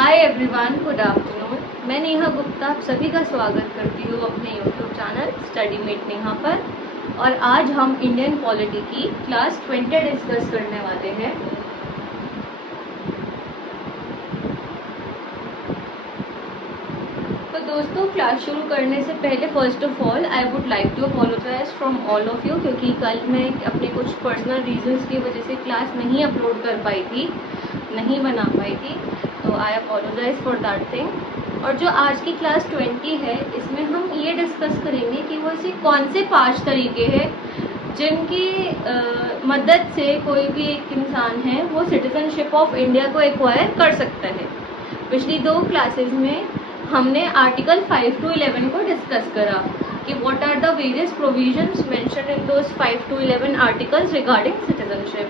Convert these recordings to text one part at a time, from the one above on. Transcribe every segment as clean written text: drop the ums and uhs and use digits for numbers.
Hi everyone, good afternoon. मैं नेहा गुप्ता आप सभी का स्वागत करती हूँ अपने YouTube channel study mate Neha पर। और आज हम इंडियन पॉलिटी की क्लास 20 डिस्कस करने वाले हैं। तो दोस्तों, क्लास शुरू करने से पहले first of all I would like to apologize from all of you, क्योंकि कल मैं अपने कुछ पर्सनल रीजंस की वजह से क्लास नहीं अपलोड कर पाई थी, नहीं बना पाई थी। तो आई अपोलोजाइज फॉर दैट थिंग। और जो आज की क्लास 20 है, इसमें हम ये डिस्कस करेंगे कि वो ऐसे कौन से 5 तरीके हैं जिनकी मदद से कोई भी एक इंसान है वो सिटीजनशिप ऑफ इंडिया को एक्वायर कर सकता है। पिछली 2 क्लासेस में हमने आर्टिकल 5 to 11 को डिस्कस करा कि what are the various provisions mentioned in those 5 to 11 articles regarding citizenship.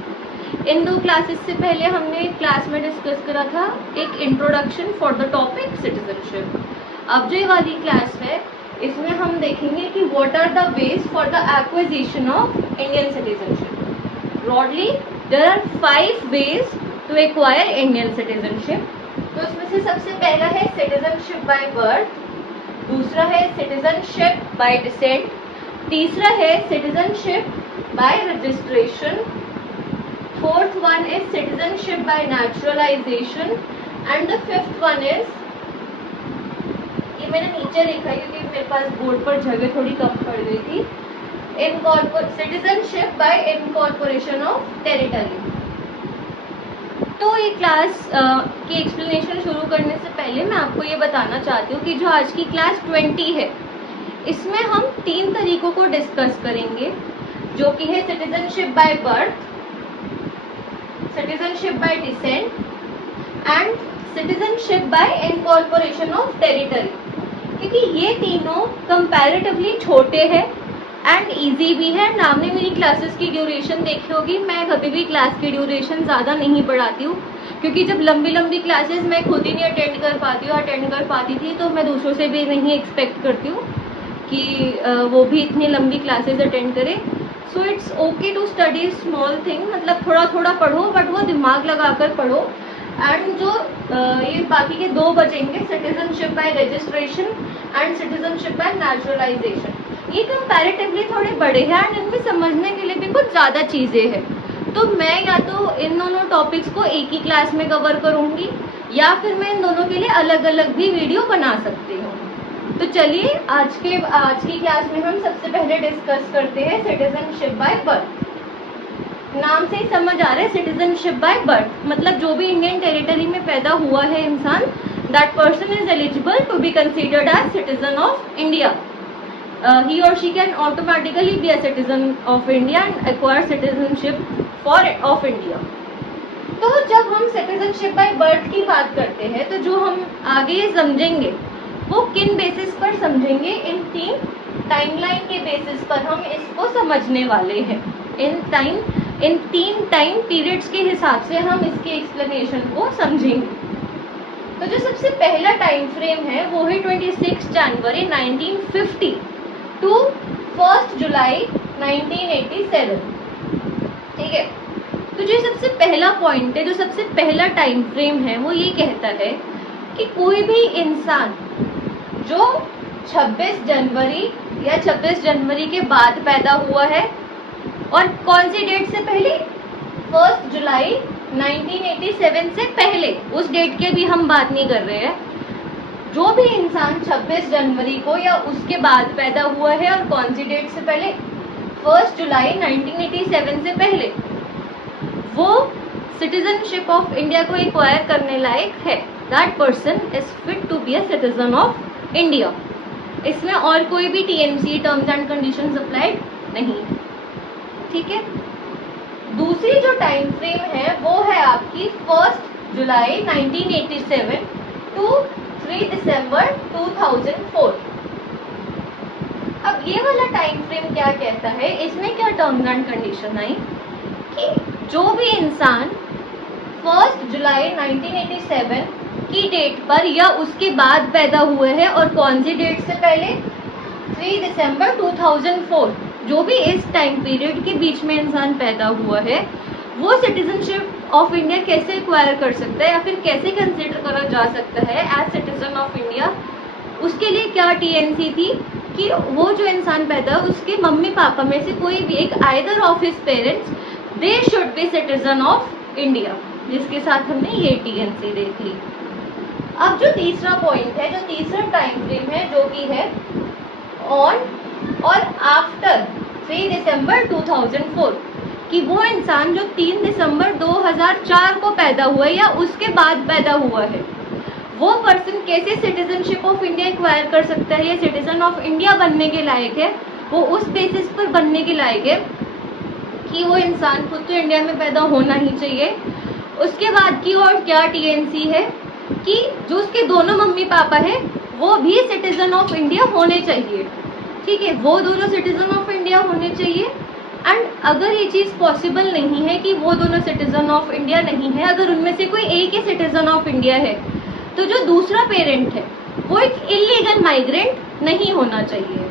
इन 2 क्लासेस से पहले हमने क्लास में डिस्कस करा था एक introduction for the topic citizenship. अब जो वाली क्लास है इसमें हम देखेंगे कि what are the ways for the acquisition of Indian citizenship. Broadly there are 5 ways to acquire Indian citizenship. तो इसमें से सबसे पहला है सिटीजनशिप बाय बर्थ, दूसरा है सिटीजनशिप बाय डिसेंट, तीसरा है citizenship by registration, fourth one is citizenship by naturalisation and the fifth one is, ये मैंने नीचे लिखा है क्योंकि मेरे पास बोर्ड पर जगह थोड़ी कम पड़ गई थी, citizenship by incorporation of territory. तो ये क्लास की एक्सप्लेनेशन शुरू करने से पहले मैं आपको ये बताना चाहती हूँ कि जो आज की क्लास 20 है इसमें हम 3 तरीकों को डिस्कस करेंगे, जो कि है citizenship by birth, citizenship by decent and citizenship by incorporation of territory. क्योंकि ये तीनों कंपैरेटिवली छोटे हैं एंड इजी भी है। एंड आपने मेरी क्लासेस की ड्यूरेशन देखी होगी, मैं कभी भी क्लास की ड्यूरेशन ज़्यादा नहीं बढ़ाती हूँ, क्योंकि जब लंबी लंबी क्लासेस मैं खुद ही नहीं अटेंड कर पाती थी तो मैं दूसरों से भी नहीं एक्सपेक्ट करती हूँ कि वो भी इतनी लंबी क्लासेस अटेंड करें। So it's okay to study small thing, मतलब थोड़ा थोड़ा पढ़ो बट वो दिमाग लगा कर पढ़ो। एंड जो ये बाकी के 2 बचेंगे, citizenship by registration and citizenship by naturalisation, ये कंपैरेटिवली थोड़े बड़े हैं एंड इनमें समझने के लिए भी कुछ ज़्यादा चीज़ें हैं। तो मैं या तो इन दोनों टॉपिक्स को एक ही क्लास में कवर करूँगी या फिर मैं इन दोनों के लिए अलग अलग भी वीडियो बना सकती हूँ। तो चलिए आज की क्लास में हम सबसे पहले डिस्कस करते हैं सिटीजनशिप बाय बर्थ। नाम से ही समझ आ रहा है सिटीजनशिप बाय बर्थ मतलब जो भी इंडियन टेरिटरी में पैदा हुआ है इंसान, that person is eligible to be considered as citizen of India. He or she can automatically be a citizen of India and acquire citizenship of India. तो जब हम citizenship by birth की बात करते हैं तो जो हम आगे समझेंगे वो किन बेसिस पर समझेंगे, इन 3 टाइमलाइन के बेसिस पर हम इसको समझने वाले हैं। इन 3 टाइम पीरियड्स के हिसाब से हम इसके एक्सप्लेनेशन को समझेंगे। तो जो सबसे पहला टाइम फ्रेम है वो है 26 जनवरी 1950 टू 1 जुलाई 1987। ठीक है, तो जो सबसे पहला पॉइंट है, जो सबसे पहला टाइम फ्रेम है वो ये कहता है कि कोई भी इंसान जो 26 जनवरी या 26 जनवरी के बाद पैदा हुआ है, और कौन सी डेट से पहले, 1 जुलाई 1987 से पहले, उस डेट के भी हम बात नहीं कर रहे हैं। जो भी इंसान 26 जनवरी को या उसके बाद पैदा हुआ है और कौन सी डेट से पहले, 1 जुलाई 1987 से पहले, वो सिटीजनशिप ऑफ इंडिया को एक्वायर करने लायक है। That person is fit to be a citizen of India. इसमें और कोई भी TMC terms and conditions applied नहीं है। ठीक है, दूसरी जो टाइम फ्रेम है वो है आपकी 1 जुलाई 1987 टू 3 दिसंबर 2004। अब ये वाला टाइम फ्रेम क्या कहता है, इसमें क्या टर्म्स एंड कंडीशन आई कि जो भी इंसान 1 जुलाई 1987 की डेट पर या उसके बाद पैदा हुए हैं, और कौन सी डेट से पहले, 3 दिसंबर 2004, जो भी इस टाइम पीरियड के बीच में इंसान पैदा हुआ है वो सिटीजनशिप ऑफ इंडिया कैसे एक्वायर कर सकता है या फिर कैसे कंसिडर करा जा सकता है एज सिटीजन ऑफ इंडिया, उसके लिए क्या टीएनसी थी कि वो जो इंसान पैदा है उसके मम्मी पापा में से कोई भी एक either of his parents they should be citizen of India, जिसके साथ हमने ये टीएनसी देख ली। अब जो तीसरा पॉइंट है, जो तीसरा टाइम फ्रेम है, जो कि है ऑन और आफ्टर 3 दिसंबर 2004, कि वो इंसान जो 3 दिसंबर 2004 को पैदा हुआ है या उसके बाद पैदा हुआ है, वो पर्सन कैसे सिटीजनशिप ऑफ इंडिया एक्वायर कर सकता है या सिटीजन ऑफ इंडिया बनने के लायक है। वो उस बेसिस पर बनने के लायक है कि वो इंसान खुद तो इंडिया में पैदा होना ही चाहिए। उसके बाद की और क्या टीएनसी है कि जो उसके दोनों मम्मी पापा है वो भी सिटीजन ऑफ इंडिया होने चाहिए। ठीक है, वो दोनों सिटीजन ऑफ इंडिया होने चाहिए। एंड अगर ये चीज़ पॉसिबल नहीं है कि वो दोनों सिटीजन ऑफ इंडिया नहीं है, अगर उनमें से कोई एक ही सिटीजन ऑफ इंडिया है, तो जो दूसरा पेरेंट है वो एक इलीगल माइग्रेंट नहीं होना चाहिए।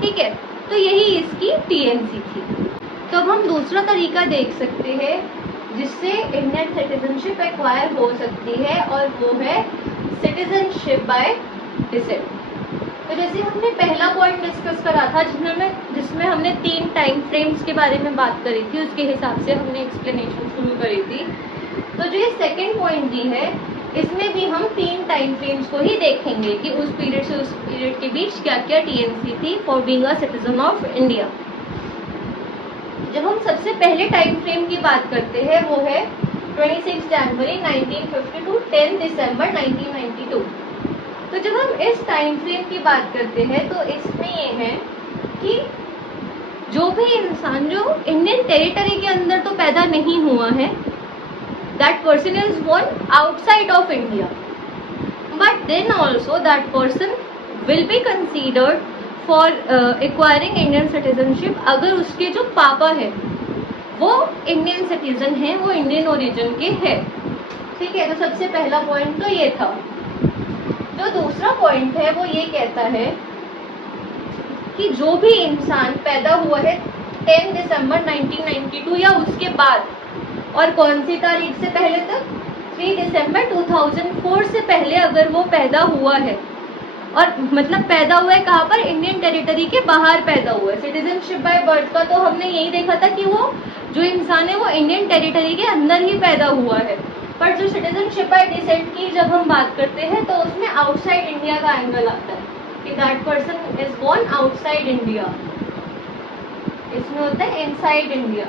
ठीक है, तो यही इसकी टीएनसी थी। तो अब हम दूसरा तरीका देख सकते हैं जिससे इंडियन सिटीजनशिप एक्वायर हो सकती है, और वो है सिटीजनशिप बाय डिसेंट। तो जैसे हमने पहला पॉइंट डिस्कस करा था जिसमें हमने 3 टाइम फ्रेम्स के बारे में बात करी थी, उसके हिसाब से हमने एक्सप्लेनेशन शुरू करी थी। तो जो ये सेकेंड पॉइंट दी है, इसमें भी हम 3 टाइम फ्रेम्स को ही देखेंगे कि उस पीरियड से उस पीरियड के बीच क्या क्या टीएनसी थी for being a citizen of India. जब हम सबसे पहले टाइम फ्रेम की बात करते हैं वो है 26 जनवरी 1950 टू 10 दिसंबर 1992। तो जब हम इस टाइम फ्रेम की बात करते हैं तो इसमें ये है कि जो भी इंसान जो इंडियन टेरिटरी के अंदर तो पैदा नहीं हुआ है, that person is born outside of India, but then also that person will be considered for acquiring Indian citizenship अगर उसके जो पापा है वो इंडियन सिटीजन हैं, वो इंडियन ओरिजिन के हैं। ठीक है, तो सबसे पहला पॉइंट तो ये था। जो दूसरा पॉइंट है वो ये कहता है कि जो भी इंसान पैदा हुआ है 10 दिसंबर 1992 या उसके बाद, और कौन सी तारीख से पहले तक, 3 दिसंबर 2004 से पहले अगर वो पैदा हुआ है, और मतलब पैदा हुआ है कहाँ पर, इंडियन टेरिटरी के बाहर पैदा हुआ है। सिटीजनशिप बाय बर्थ का तो हमने यही देखा था कि वो जो इंसान है वो इंडियन टेरिटरी के अंदर ही पैदा हुआ है, पर जो सिटीजनशिप बाय डिसेंट की जब हम बात करते हैं तो उसमें आउटसाइड इंडिया का एंगल आता है कि that person is born outside India. इसमें होता है इनसाइड इंडिया।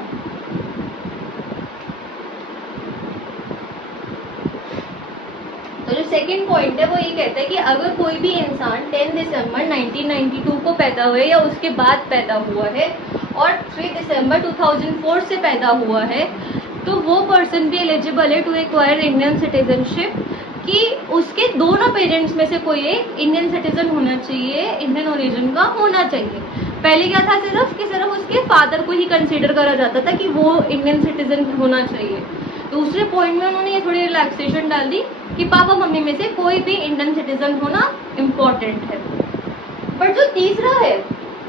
तो जो सेकंड पॉइंट है वो ये कहता है कि अगर कोई भी इंसान 10 दिसंबर 1992 को पैदा हुआ है या उसके बाद पैदा हुआ है और 3 दिसंबर 2004 से पैदा हुआ है, तो वो पर्सन भी एलिजिबल है टू एक्वायर इंडियन सिटीजनशिप, कि उसके दोनों पेरेंट्स में से कोई एक इंडियन सिटीजन होना चाहिए, इंडियन ओरिजिन का होना चाहिए। पहले क्या था, सिर्फ उसके फादर को ही कंसीडर करा जाता था कि वो इंडियन सिटीजन होना चाहिए। दूसरे पॉइंट में उन्होंने ये थोड़ी रिलैक्सेशन डाल दी कि पापा मम्मी में से कोई भी इंडियन सिटीजन होना इम्पोर्टेंट है। पर जो तीसरा है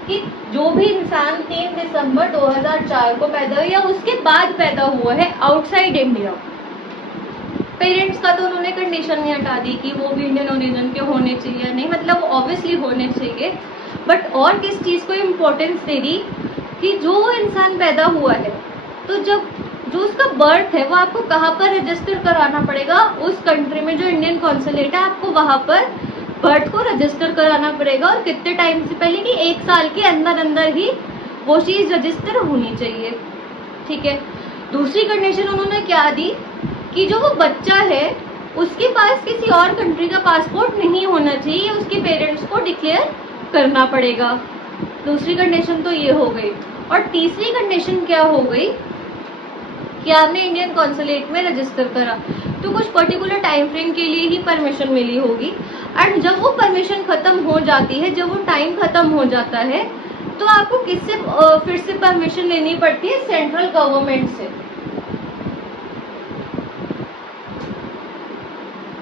कि जो भी इंसान 3 दिसंबर 2004 को पैदा हुआ या उसके बाद पैदा हुआ है आउटसाइड इंडिया, पेरेंट्स का तो उन्होंने कंडीशन नहीं हटा दी कि वो भी इंडियन ओरिजिन के होने चाहिए, नहीं, मतलब ऑब्वियसली होने चाहिए, बट और किस चीज़ को इम्पोर्टेंस दे दी कि जो इंसान पैदा हुआ है तो जब जो उसका बर्थ है वो आपको कहाँ पर रजिस्टर कराना पड़ेगा, उस कंट्री में जो इंडियन कॉन्सुलेट है आपको वहाँ पर बर्थ को रजिस्टर कराना पड़ेगा, और कितने टाइम से पहले, कि 1 साल के अंदर अंदर ही वो चीज़ रजिस्टर होनी चाहिए। ठीक है, दूसरी कंडीशन उन्होंने क्या दी कि जो वो बच्चा है उसके पास किसी और कंट्री का पासपोर्ट नहीं होना चाहिए, उसके पेरेंट्स को डिक्लेयर करना पड़ेगा। दूसरी कंडीशन तो ये हो गई। और तीसरी कंडीशन क्या हो गई कि आपने इंडियन कॉन्सुलेट में रजिस्टर करा तो कुछ पर्टिकुलर टाइम फ्रेम के लिए ही परमिशन मिली होगी, एंड जब वो परमिशन खत्म हो जाती है, जब वो टाइम खत्म हो जाता है, तो आपको किससे फिर से परमिशन लेनी पड़ती है, सेंट्रल गवर्नमेंट से,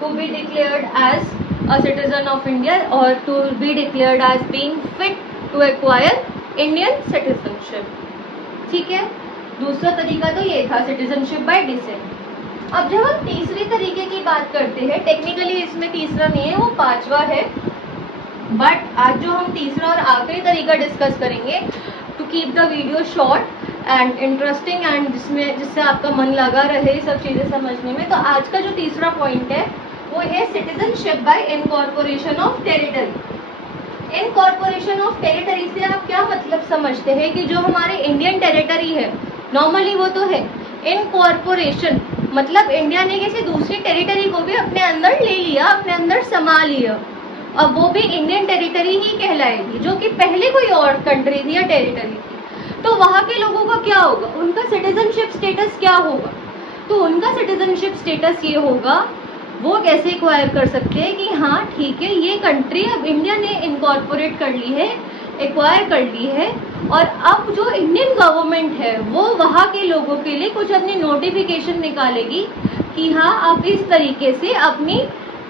to be declared as a citizen of India और to be declared as being fit to acquire Indian citizenship. ठीक है, दूसरा तरीका तो ये था सिटीजनशिप बाय डिसेंट। अब जब हम तीसरी तरीके की बात करते हैं, टेक्निकली इसमें तीसरा नहीं है, वो पांचवा है, बट आज जो हम तीसरा और आखिरी तरीका डिस्कस करेंगे, to keep the video short and interesting and जिससे आपका मन लगा रहे सब चीज़ें समझने में, तो आज का जो तीसरा पॉइंट है वो है citizenship by incorporation of territory. Incorporation of territory से आप क्या मतलब समझते हैं कि जो हमारे इंडियन टेरिटरी है, नॉर्मली वो तो है, इनकॉर्पोरेशन मतलब इंडिया ने किसी दूसरी टेरिटरी को भी अपने अंदर ले लिया, अपने अंदर समा लिया, अब वो भी इंडियन टेरिटरी ही कहलाएगी, जो कि पहले कोई और कंट्री थी या टेरिटरी थी। तो वहाँ के लोगों का क्या होगा, उनका सिटीजनशिप स्टेटस क्या होगा? तो उनका सिटीजनशिप स्टेटस ये होगा, वो कैसे एक्वायर कर सकते हैं कि हाँ ठीक है, ये कंट्री अब इंडिया ने इनकॉर्पोरेट कर ली है, एक्वायर कर ली है, और अब जो इंडियन गवर्नमेंट है वो वहाँ के लोगों के लिए कुछ अपनी नोटिफिकेशन निकालेगी कि हाँ आप इस तरीके से अपनी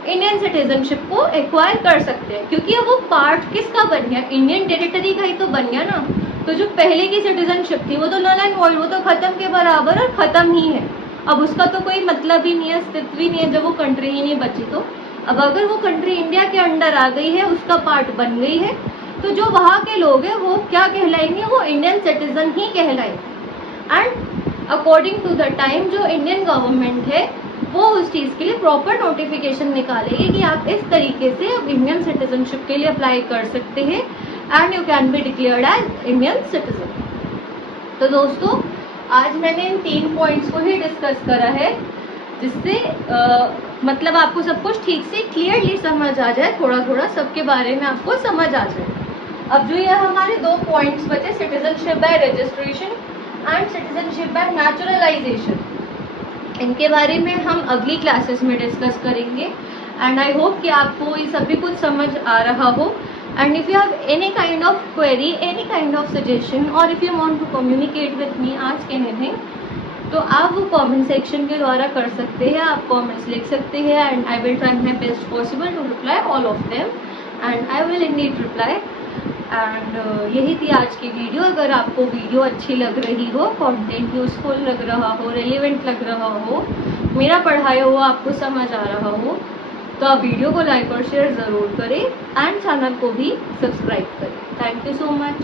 इंडियन सिटीजनशिप को एक्वायर कर सकते हैं, क्योंकि अब वो पार्ट किसका बन गया, इंडियन टेरिटरी का ही तो बन गया ना। तो जो पहले की सिटीजनशिप थी वो तो नल एंड वॉइड, वो तो खत्म के बराबर और खत्म ही है, अब उसका तो कोई मतलब ही नहीं है, अस्तित्व ही नहीं है, जब वो कंट्री ही नहीं बची। तो अब अगर वो कंट्री इंडिया के अंडर आ गई है, उसका पार्ट बन गई है, तो जो वहाँ के लोग हैं वो क्या कहलाएंगे, वो इंडियन सिटीजन ही कहलाएंगे। And according to the time जो इंडियन गवर्नमेंट है वो उस चीज़ के लिए प्रॉपर नोटिफिकेशन निकालेगी कि आप इस तरीके से अब इंडियन सिटीजनशिप के लिए अप्लाई कर सकते हैं and you can be declared as Indian citizen. तो दोस्तों आज मैंने इन 3 पॉइंट्स को ही डिस्कस करा है, जिससे मतलब आपको सब कुछ ठीक से क्लियरली समझ आ जाए, थोड़ा थोड़ा सबके बारे में आपको समझ आ जाए। अब जो ये हमारे 2 पॉइंट्स बचे, citizenship by registration and citizenship by naturalisation, इनके बारे में हम अगली क्लासेस में डिस्कस करेंगे। एंड आई होप कि आपको ये सभी कुछ समझ आ रहा हो। And if you have any kind of query, any kind of suggestion, और if you want to communicate with me, ask anything, तो आप वो कमेंट सेक्शन के द्वारा कर सकते हैं, आप कमेंट्स लिख सकते हैं and I will try my best possible to reply all of them and I will indeed reply. And यही थी आज की वीडियो। अगर आपको वीडियो अच्छी लग रही हो, कंटेंट यूजफुल लग रहा हो, रेलिवेंट लग रहा हो, मेरा पढ़ाया हुआ आपको समझ आ रहा हो, तो आप वीडियो को लाइक और शेयर ज़रूर करें एंड चैनल को भी सब्सक्राइब करें। Thank you so much.